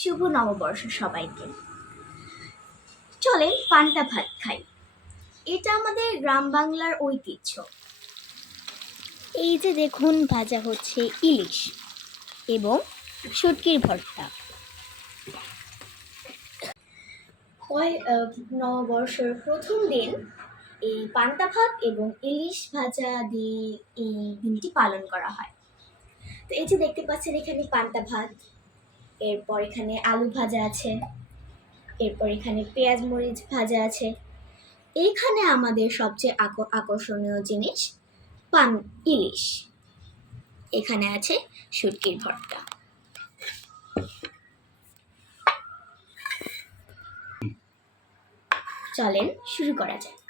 শুভ নববর্ষ সবাইকে। চলেন পান্তা ভাত খাই। এটা আমাদের গ্রাম বাংলার ঐতিহ্য। এই যে দেখুন, ভাজা হচ্ছে ইলিশ এবং শুটকির ভর্তা। নববর্ষের প্রথম দিন এই পান্তা ভাত এবং ইলিশ ভাজা দিয়ে এই দিনটি পালন করা হয়। তো এই যে দেখতে পাচ্ছেন এখানে পান্তা ভাত এরপর এখানে আলু ভাজা আছে, এরপর এখানে পেঁয়াজ মরিচ ভাজা আছে। এইখানে আমাদের সবচেয়ে আক- আকর্ষণীয় জিনিস পান ইলিশ। এখানে আছে শুটকির ভর্তা। চলেন শুরু করা যাক।